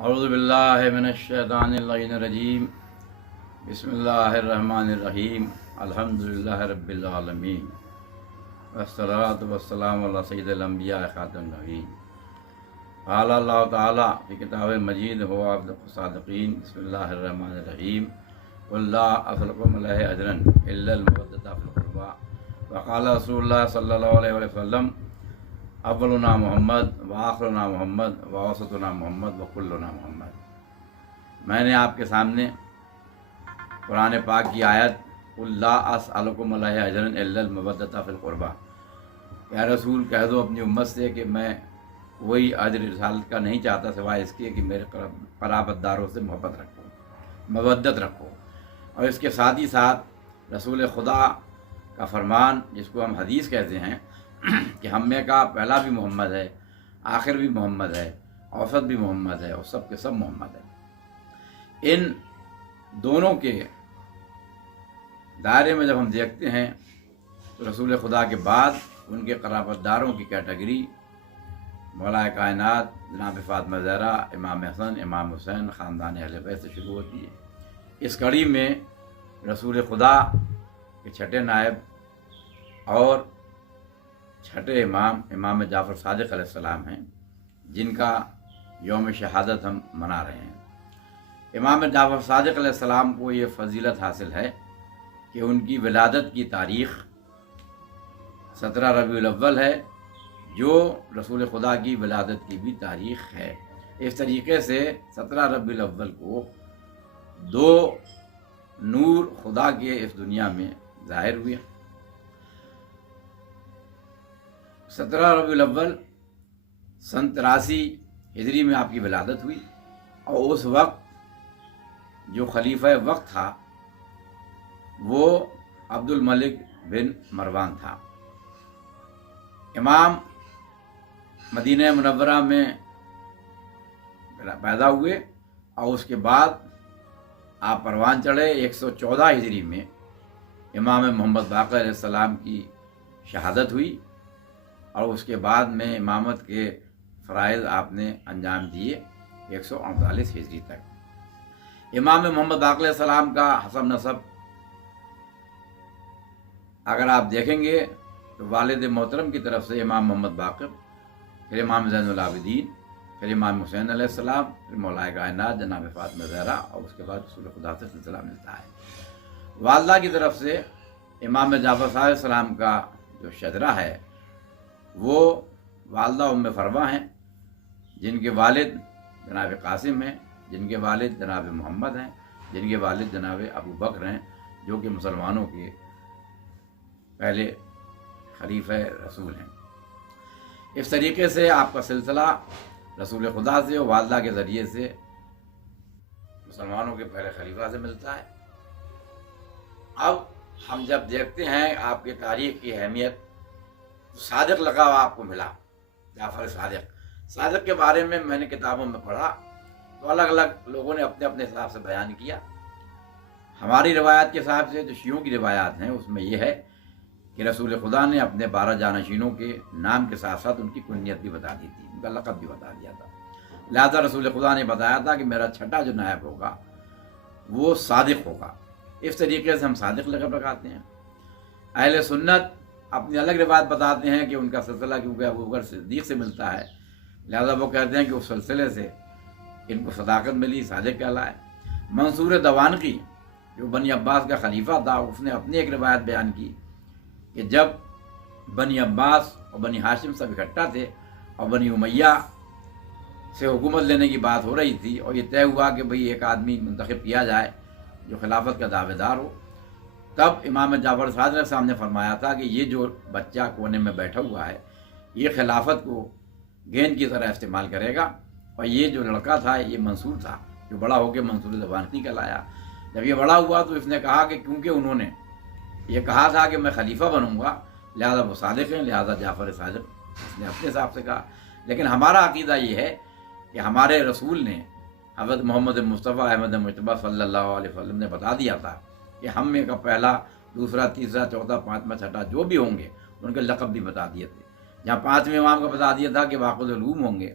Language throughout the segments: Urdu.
اعوذ باللہ من الشیطان الرجیم بسم اللہ الرحمن الرحیم الحمدللہ رب العالمین والصلاۃ والسلام علی سید الانبیاء خاتم النبیین قال اللہ تعالی فی کتاب مجید هو اصدق الصادقین بسم اللہ الرحمن الرحیم قل لا اسألکم علیہ اجرا الا المودۃ فی القربى وقال رسول اللہ صلی اللہ علیہ وسلم اولنا محمد و آخرنا محمد و اوسطنا محمد و کلنا محمد۔ میں نے آپ کے سامنے قرآن پاک کی آیت قل لا اسألکم علیہ اجرا الا المودۃ فی القربى، یا رسول کہہ دو اپنی امت سے کہ میں وہی اجر رسالت کا نہیں چاہتا سوائے اس کے کہ میرے قرابت داروں سے محبت رکھو، مودت رکھو۔ اور اس کے ساتھ ہی ساتھ رسول خدا کا فرمان جس کو ہم حدیث کہتے ہیں کہ ہم میں کا پہلا بھی محمد ہے، آخر بھی محمد ہے، اوسط بھی محمد ہے اور سب کے سب محمد ہے۔ ان دونوں کے دائرے میں جب ہم دیکھتے ہیں تو رسول خدا کے بعد ان کے قرابت داروں کی کیٹیگری مولا کائنات جناب فاطمہ زہرا، امام حسن، امام حسین، خاندان اہل بیت سے شروع ہوتی ہے۔ اس کڑی میں رسول خدا کے چھٹے نائب اور چھٹے امام جعفر صادق علیہ السلام ہیں، جن کا یوم شہادت ہم منا رہے ہیں۔ امام جعفر صادق علیہ السلام کو یہ فضیلت حاصل ہے کہ ان کی ولادت کی تاریخ 17 ربیع الاول ہے، جو رسول خدا کی ولادت کی بھی تاریخ ہے۔ اس طریقے سے 17 ربیع الاول کو دو نور خدا کے اس دنیا میں ظاہر ہوئے۔ 17 ربیع الاول سن 83 ہجری میں آپ کی ولادت ہوئی، اور اس وقت جو خلیفہ وقت تھا وہ عبد الملک بن مروان تھا۔ امام مدینہ منورہ میں پیدا ہوئے اور اس کے بعد آپ پروان چڑھے۔ 114 ہجری میں امام محمد باقر علیہ السلام کی شہادت ہوئی، اور اس کے بعد میں امامت کے فرائض آپ نے انجام دیے 148 ہجری تک۔ امام محمد باقر علیہ السلام کا حسب نسب اگر آپ دیکھیں گے تو والد محترم کی طرف سے امام محمد باقر، پھر امام زین العابدین، پھر امام حسین علیہ السلام، پھر مولا کائنات جناب فاطمہ زہرا، اور اس کے بعد رسول خدا سے سلسلہ ملتا ہے۔ والدہ کی طرف سے امام جعفر صادق علیہ السلام کا جو شجرہ ہے وہ والدہ ام فروا ہیں، جن کے والد جناب قاسم ہیں، جن کے والد جناب محمد ہیں، جن کے والد جناب ابو بکر ہیں، جو کہ مسلمانوں کے پہلے خلیفہ رسول ہیں۔ اس طریقے سے آپ کا سلسلہ رسول خدا سے اور والدہ کے ذریعے سے مسلمانوں کے پہلے خلیفہ سے ملتا ہے۔ اب ہم جب دیکھتے ہیں آپ کی تاریخ کی اہمیت، صادق لقب آپ کو ملا، جعفر صادق کے بارے میں نے کتابوں میں پڑھا تو الگ الگ لوگوں نے اپنے اپنے حساب سے بیان کیا۔ ہماری روایات کے حساب سے جو شیعوں کی روایات ہیں اس میں یہ ہے کہ رسول خدا نے اپنے 12 جانشینوں کے نام کے ساتھ ساتھ ان کی کنیت بھی بتا دی تھی، ان کا لقب بھی بتا دیا تھا۔ لہذا رسول خدا نے بتایا تھا کہ میرا چھٹا جو نائب ہوگا وہ صادق ہوگا۔ اس طریقے سے ہم صادق لقب لگاتے ہیں۔ اہل سنت اپنی الگ روایت بتاتے ہیں کہ ان کا سلسلہ کیونکہ ابوبکر صدیق سے ملتا ہے، لہذا وہ کہتے ہیں کہ اس سلسلے سے ان کو صداقت ملی، صادق کہلائے۔ منصور دوانقی جو بنی عباس کا خلیفہ تھا، اس نے اپنی ایک روایت بیان کی کہ جب بنی عباس اور بنی ہاشم سب اکٹھا تھے اور بنی امیہ سے حکومت لینے کی بات ہو رہی تھی، اور یہ طے ہوا کہ بھئی ایک آدمی منتخب کیا جائے جو خلافت کا دعوے دار ہو، تب امام جعفر صادق نے سامنے فرمایا تھا کہ یہ جو بچہ کونے میں بیٹھا ہوا ہے یہ خلافت کو گیند کی طرح استعمال کرے گا، اور یہ جو لڑکا تھا یہ منصور تھا جو بڑا ہو کے منصور دوانقی کہلایا۔ جب یہ بڑا ہوا تو اس نے کہا کہ کیونکہ انہوں نے یہ کہا تھا کہ میں خلیفہ بنوں گا لہذا وہ صادق ہیں، لہذا جعفر صادق، اس نے اپنے حساب سے کہا۔ لیکن ہمارا عقیدہ یہ ہے کہ ہمارے رسول نے حضرت محمد مصطفیٰ احمد مجتبیٰ صلی اللہ علیہ وسلم نے بتا دیا تھا کہ ہم میں کا پہلا، دوسرا، تیسرا، چوتھا، پانچواں، چھٹا جو بھی ہوں گے ان کے لقب بھی بتا دیے تھے۔ جہاں 5ویں امام کا بتا دیا تھا کہ واقع العلوم ہوں گے،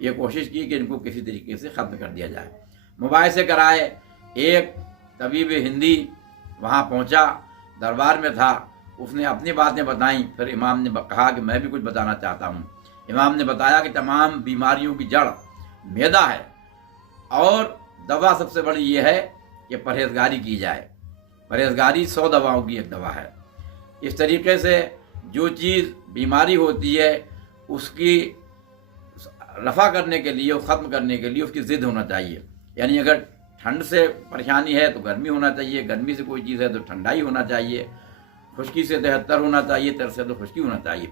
یہ کوشش کی کہ ان کو کسی طریقے سے ختم کر دیا جائے۔ مباحثے کرائے، ایک طبیب ہندی وہاں پہنچا، دربار میں تھا، اس نے اپنی باتیں بتائیں، پھر امام نے کہا کہ میں بھی کچھ بتانا چاہتا ہوں۔ امام نے بتایا کہ تمام بیماریوں کی جڑ معدہ ہے، اور دوا سب سے بڑی یہ ہے کہ پرہیزگاری کی جائے۔ پرہیزگاری 100 دواؤں کی ایک دوا ہے۔ اس طریقے سے جو چیز بیماری ہوتی ہے اس کی رفع کرنے کے لیے، ختم کرنے کے لیے اس کی ضد ہونا چاہیے۔ یعنی اگر ٹھنڈ سے پریشانی ہے تو گرمی ہونا چاہیے، گرمی سے کوئی چیز ہے تو ٹھنڈائی ہونا چاہیے، خشکی سے تر ہونا چاہیے، تر سے تو خشکی ہونا چاہیے۔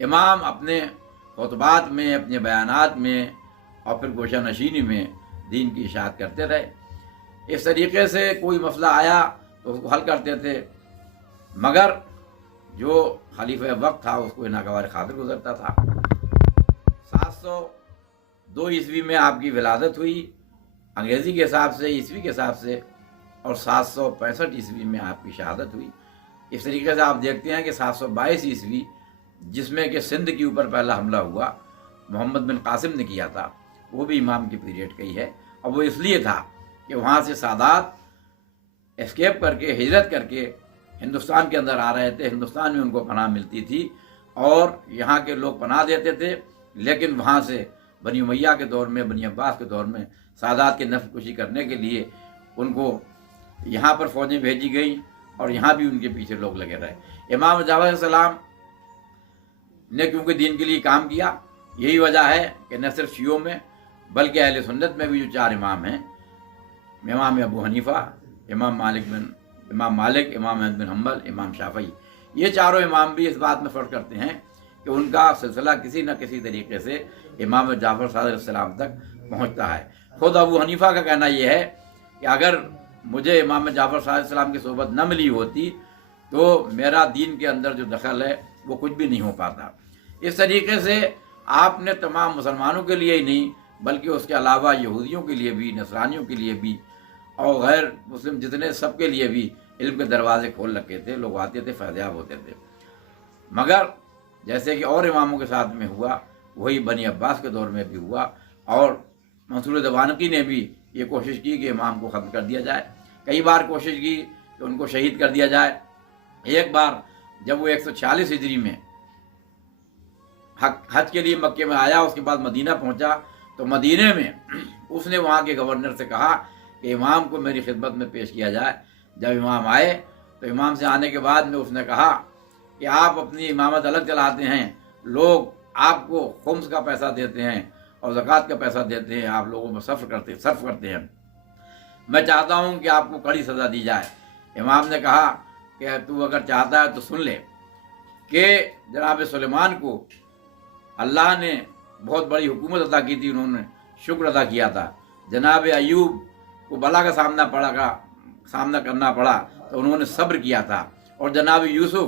امام اپنے خطبات میں، اپنے بیانات میں اور پھر گوشہ نشینی میں دین کی اشاعت کرتے رہے۔ اس طریقے سے کوئی مسئلہ آیا تو اس کو حل کرتے تھے، مگر جو خلیفہ وقت تھا اس کو ناگوار خاطر گزرتا تھا۔ 702 عیسوی میں آپ کی ولادت ہوئی انگریزی کے حساب سے، عیسوی کے حساب سے، اور 765 عیسوی میں آپ کی شہادت ہوئی۔ اس طریقے سے آپ دیکھتے ہیں کہ 722 عیسوی جس میں کہ سندھ کے اوپر پہلا حملہ ہوا، محمد بن قاسم نے کیا تھا، وہ بھی امام کی پیریڈ کا ہی ہے، اور وہ اس لیے تھا کہ وہاں سے سادات اسکیپ کر کے، ہجرت کر کے ہندوستان کے اندر آ رہے تھے، ہندوستان میں ان کو پناہ ملتی تھی اور یہاں کے لوگ پناہ دیتے تھے، لیکن وہاں سے بنی امیہ کے دور میں، بنی عباس کے دور میں سادات کی نفس کشی کرنے کے لیے ان کو یہاں پر فوجیں بھیجی گئیں، اور یہاں بھی ان کے پیچھے لوگ لگے رہے۔ امام جعفر علیہ السلام نے کیونکہ دین کے لیے کام کیا، یہی وجہ ہے کہ نہ صرف شیعوں میں بلکہ اہل سنت میں بھی جو 4 امام ہیں، امام ابو حنیفہ، امام مالک، امام احمد بن حنبل، امام شافعی، یہ چاروں امام بھی اس بات میں فرق کرتے ہیں کہ ان کا سلسلہ کسی نہ کسی طریقے سے امام جعفر صادق علیہ السلام تک پہنچتا ہے۔ خود ابو حنیفہ کا کہنا یہ ہے کہ اگر مجھے امام جعفر صادق علیہ السلام کی صحبت نہ ملی ہوتی تو میرا دین کے اندر جو دخل ہے وہ کچھ بھی نہیں ہو پاتا۔ اس طریقے سے آپ نے تمام مسلمانوں کے لیے ہی نہیں بلکہ اس کے علاوہ یہودیوں کے لیے بھی، نصرانیوں کے لیے بھی، اور غیر مسلم جتنے سب کے لیے بھی علم کے دروازے کھول رکھے تھے، لوگ آتے تھے، فیض یاب ہوتے تھے۔ مگر جیسے کہ اور اماموں کے ساتھ میں ہوا، وہی بنی عباس کے دور میں بھی ہوا، اور منصور دوانقی نے بھی یہ کوشش کی کہ امام کو ختم کر دیا جائے۔ کئی بار کوشش کی کہ ان کو شہید کر دیا جائے۔ ایک بار جب وہ 146 ہجری میں حج کے لیے مکے میں آیا، اس کے بعد مدینہ پہنچا، تو مدینہ میں اس نے وہاں کے گورنر سے کہا کہ امام کو میری خدمت میں پیش کیا جائے۔ جب امام آئے تو امام سے آنے کے بعد میں اس نے کہا کہ آپ اپنی امامت الگ چلاتے ہیں، لوگ آپ کو خمس کا پیسہ دیتے ہیں اور زکوٰۃ کا پیسہ دیتے ہیں، آپ لوگوں میں صرف کرتے ہیں، میں چاہتا ہوں کہ آپ کو کڑی سزا دی جائے۔ امام نے کہا کہ تو اگر چاہتا ہے تو سن لے کہ جناب سلیمان کو اللہ نے بہت بڑی حکومت عطا کی تھی، انہوں نے شکر ادا کیا تھا۔ جناب ایوب کو بلا کا سامنا کرنا پڑا تو انہوں نے صبر کیا تھا، اور جناب یوسف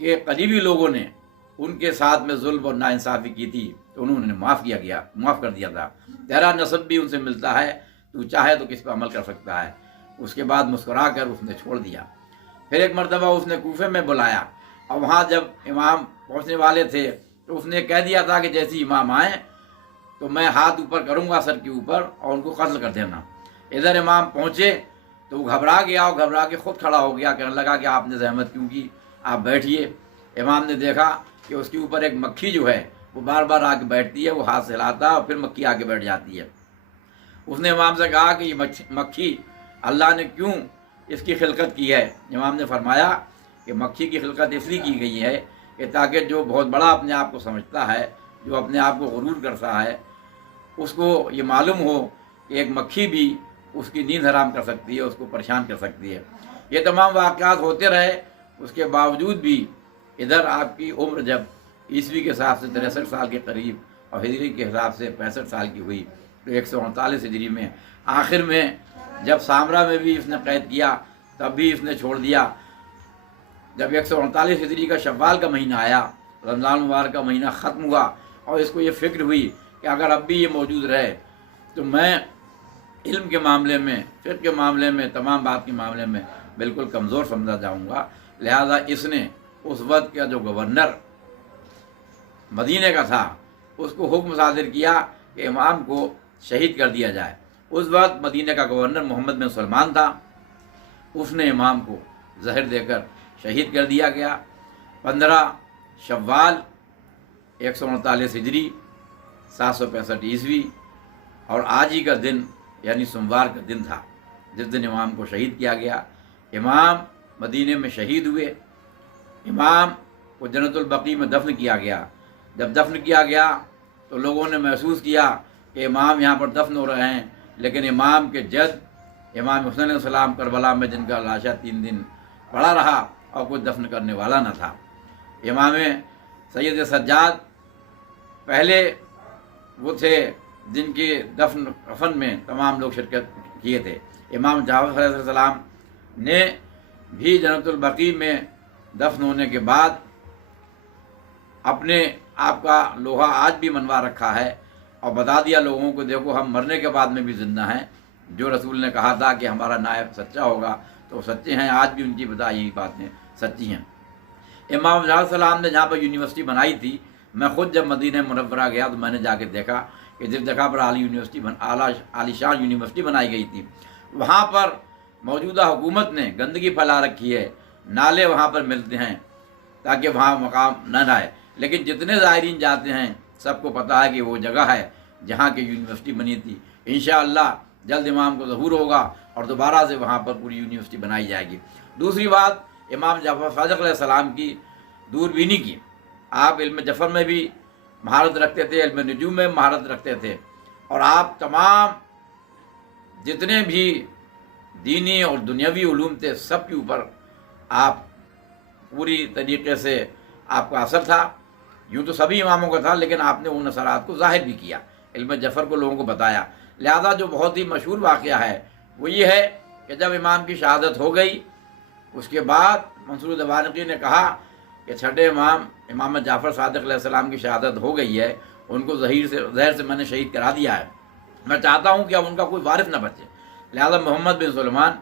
کے قریبی لوگوں نے ان کے ساتھ میں ظلم اور ناانصافی کی تھی تو انہوں نے معاف کر دیا تھا۔ تیرا نسب بھی ان سے ملتا ہے، تو چاہے تو کس پہ عمل کر سکتا ہے۔ اس کے بعد مسکرا کر اس نے چھوڑ دیا۔ پھر ایک مرتبہ اس نے کوفے میں بلایا، اور وہاں جب امام پہنچنے والے تھے تو اس نے کہہ دیا تھا کہ جیسے امام آئیں تو میں ہاتھ اوپر کروں گا سر کے اوپر اور ان کو قتل کر دینا۔ ادھر امام پہنچے تو وہ گھبرا گیا، اور گھبرا کے خود کھڑا ہو گیا، کہنے لگا کہ آپ نے زحمت کیوں کی، آپ بیٹھیے۔ امام نے دیکھا کہ اس کے اوپر ایک مکھی جو ہے وہ بار بار آ کے بیٹھتی ہے، وہ ہاتھ سے ہلاتا ہے اور پھر مکھی آ کے بیٹھ جاتی ہے۔ اس نے امام سے کہا کہ یہ مکھی اللہ نے کیوں اس کی خلقت کی ہے؟ امام نے فرمایا کہ مکھی کی خلقت اس لیے کی گئی ہے کہ تاکہ جو بہت بڑا اپنے آپ کو سمجھتا ہے، جو اپنے آپ کو غرور کرتا ہے، اس کو یہ معلوم ہو کہ ایک مکھی بھی اس کی نیند حرام کر سکتی ہے، اس کو پریشان کر سکتی ہے۔ یہ تمام واقعات ہوتے رہے، اس کے باوجود بھی ادھر آپ کی عمر جب عیسوی کے حساب سے 63 سال کے قریب اور ہجری کے حساب سے 65 سال کی ہوئی تو 139 ہجری میں آخر میں جب سامرا میں بھی اس نے قید کیا تب بھی اس نے چھوڑ دیا۔ جب 139 ہجری کا شوال کا مہینہ آیا، رمضان مبارک کا مہینہ ختم ہوا، اور اس کو یہ فکر ہوئی کہ اگر اب بھی یہ موجود رہے تو میں علم کے معاملے میں، فقہ کے معاملے میں، تمام بات کے معاملے میں بالکل کمزور سمجھا جاؤں گا، لہذا اس نے اس وقت کا جو گورنر مدینہ کا تھا اس کو حکم صادر کیا کہ امام کو شہید کر دیا جائے۔ اس وقت مدینہ کا گورنر محمد بن سلمان تھا، اس نے امام کو زہر دے کر شہید کر دیا گیا۔ 15 شوال 139 ہجری 765 عیسوی، اور آج ہی کا دن یعنی سوموار کا دن تھا جس دن امام کو شہید کیا گیا۔ امام مدینہ میں شہید ہوئے۔ امام کو جنت البقیع میں دفن کیا گیا۔ جب دفن کیا گیا تو لوگوں نے محسوس کیا کہ امام یہاں پر دفن ہو رہے ہیں، لیکن امام کے جد امام حسین علیہ السلام کربلا میں، جن کا لاشا 3 دن پڑا رہا اور کوئی دفن کرنے والا نہ تھا۔ امام سید سجاد پہلے وہ تھے جن کے دفن میں تمام لوگ شرکت کیے تھے۔ امام جعفر علیہ السلام نے بھی جنت البقیع میں دفن ہونے کے بعد اپنے آپ کا لوہا آج بھی منوا رکھا ہے اور بتا دیا لوگوں کو، دیکھو ہم مرنے کے بعد میں بھی زندہ ہیں۔ جو رسول نے کہا تھا کہ ہمارا نائب سچا ہوگا تو وہ سچے ہیں، آج بھی ان کی بتائی ہوئی باتیں سچی ہیں۔ امام جعفر السلام نے جہاں پر یونیورسٹی بنائی تھی، میں خود جب مدینہ منورہ گیا تو میں نے جا کے دیکھا کہ جس جگہ پر عالی شان یونیورسٹی بنائی گئی تھی، وہاں پر موجودہ حکومت نے گندگی پھیلا رکھی ہے، نالے وہاں پر ملتے ہیں تاکہ وہاں مقام نہ رہے، لیکن جتنے زائرین جاتے ہیں سب کو پتہ ہے کہ وہ جگہ ہے جہاں کی یونیورسٹی بنی تھی۔ انشاءاللہ جلد امام کو ظہور ہوگا اور دوبارہ سے وہاں پر پوری یونیورسٹی بنائی جائے گی۔ دوسری بات، امام جعفر صادق علیہ السلام کی دوربینی کی۔ آپ علم جفر میں بھی مہارت رکھتے تھے، علم نجوم میں مہارت رکھتے تھے، اور آپ تمام جتنے بھی دینی اور دنیاوی علوم تھے سب کے اوپر آپ پوری طریقے سے آپ کا اثر تھا۔ یوں تو سبھی اماموں کا تھا، لیکن آپ نے ان اثرات کو ظاہر بھی کیا، علم جفر کو لوگوں کو بتایا۔ لہذا جو بہت ہی مشہور واقعہ ہے وہ یہ ہے کہ جب امام کی شہادت ہو گئی، اس کے بعد منصور دوانقی نے کہا کہ چھٹے امام جعفر صادق علیہ السلام کی شہادت ہو گئی ہے، ان کو زہر سے میں نے شہید کرا دیا ہے، میں چاہتا ہوں کہ اب ان کا کوئی وارث نہ بچے۔ لہذا محمد بن سلمان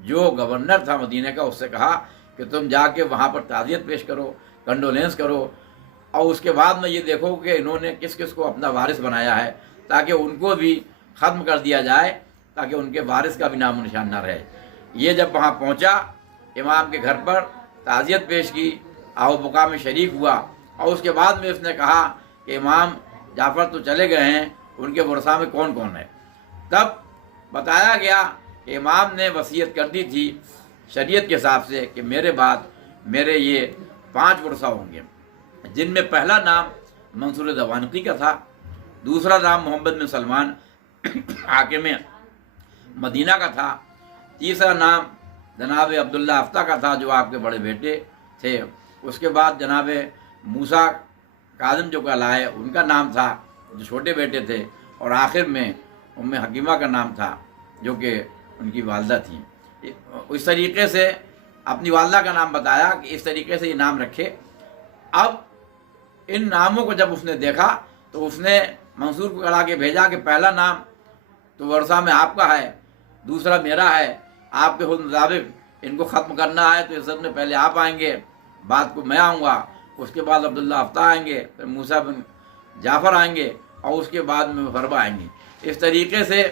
جو گورنر تھا مدینہ کا، اس سے کہا کہ تم جا کے وہاں پر تعزیت پیش کرو، کنڈولینس کرو، اور اس کے بعد میں یہ دیکھو کہ انہوں نے کس کس کو اپنا وارث بنایا ہے تاکہ ان کو بھی ختم کر دیا جائے، تاکہ ان کے وارث کا بھی نام و نشان نہ رہے۔ یہ جب وہاں پہنچا، امام کے گھر پر تعزیت پیش کی، آو بقا میں شریک ہوا، اور اس کے بعد میں اس نے کہا کہ امام جعفر تو چلے گئے ہیں، ان کے ورثاء میں کون کون ہے۔ تب بتایا گیا کہ امام نے وصیت کر دی تھی شریعت کے حساب سے کہ میرے بعد میرے یہ 5 ورثاء ہوں گے، جن میں پہلا نام منصور دوانقی کا تھا، دوسرا نام محمد بن سلمان حاکم مدینہ کا تھا، تیسرا نام جناب عبداللہ افتہ کا تھا جو آپ کے بڑے بیٹے تھے، اس کے بعد جناب موسیٰ کاظم جو کہلائے ان کا نام تھا جو چھوٹے بیٹے تھے، اور آخر میں ام حکیمہ کا نام تھا جو کہ ان کی والدہ تھیں۔ اس طریقے سے اپنی والدہ کا نام بتایا کہ اس طریقے سے یہ نام رکھے۔ اب ان ناموں کو جب اس نے دیکھا تو اس نے منصور کو کہا کہ بھیجا کہ پہلا نام تو ورثہ میں آپ کا ہے، دوسرا میرا ہے، آپ کے خود مطابق ان کو ختم کرنا ہے تو عزت میں پہلے آپ آئیں گے، بعد کو میں آؤں گا، اس کے بعد عبداللہ افتہ آئیں گے، پھر موسیٰ بن جعفر آئیں گے، اور اس کے بعد میں غربہ آئیں گے۔ اس طریقے سے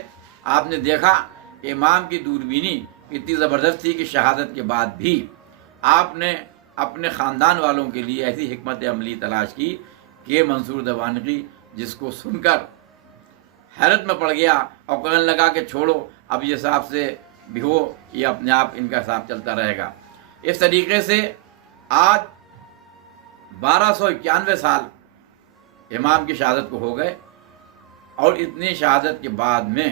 آپ نے دیکھا کہ امام کی دوربینی اتنی زبردست تھی کہ شہادت کے بعد بھی آپ نے اپنے خاندان والوں کے لیے ایسی حکمت عملی تلاش کی کہ منصور دوانقی جس کو سن کر حیرت میں پڑ گیا اور کہنے لگا کہ چھوڑو، اب یہ حساب سے بھی ہو، یہ اپنے آپ ان کا حساب چلتا رہے گا۔ اس طریقے سے آج 1291 سال امام کی شہادت کو ہو گئے، اور اتنی شہادت کے بعد میں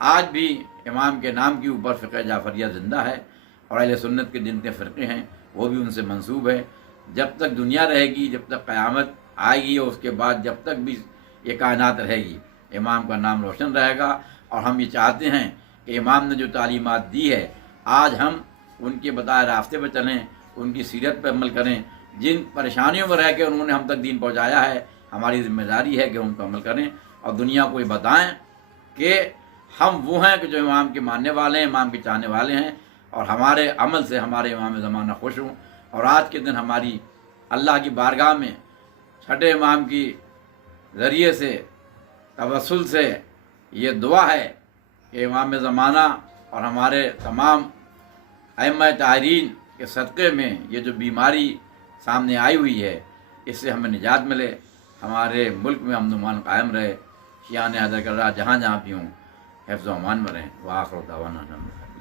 آج بھی امام کے نام کے اوپر فقہ جعفریہ زندہ ہے، اور اہل سنت کے جتنے فرقے ہیں وہ بھی ان سے منسوب ہے۔ جب تک دنیا رہے گی، جب تک قیامت آئے گی، اور اس کے بعد جب تک بھی یہ کائنات رہے گی، امام کا نام روشن رہے گا۔ اور ہم یہ چاہتے ہیں کہ امام نے جو تعلیمات دی ہے آج ہم ان کے بتائے راستے پہ چلیں، ان کی سیرت پہ عمل کریں، جن پریشانیوں میں رہ کے انہوں نے ہم تک دین پہنچایا ہے، ہماری ذمہ داری ہے کہ ان کو عمل کریں اور دنیا کو یہ بتائیں کہ ہم وہ ہیں کہ جو امام کے ماننے والے ہیں، امام کے چاہنے والے ہیں، اور ہمارے عمل سے ہمارے امام زمانہ خوش ہوں۔ اور آج کے دن ہماری اللہ کی بارگاہ میں چھٹے امام کی ذریعے سے توسل سے یہ دعا ہے کہ امام زمانہ اور ہمارے تمام ائمہ طاہرین کے صدقے میں یہ جو بیماری سامنے آئی ہوئی ہے اس سے ہمیں نجات ملے، ہمارے ملک میں امن و امان قائم رہے، شیعان حیدر کر رہا جہاں جہاں بھی ہوں حفظ و امان میں رہیں۔ وآخر دعوانا الحمدللہ۔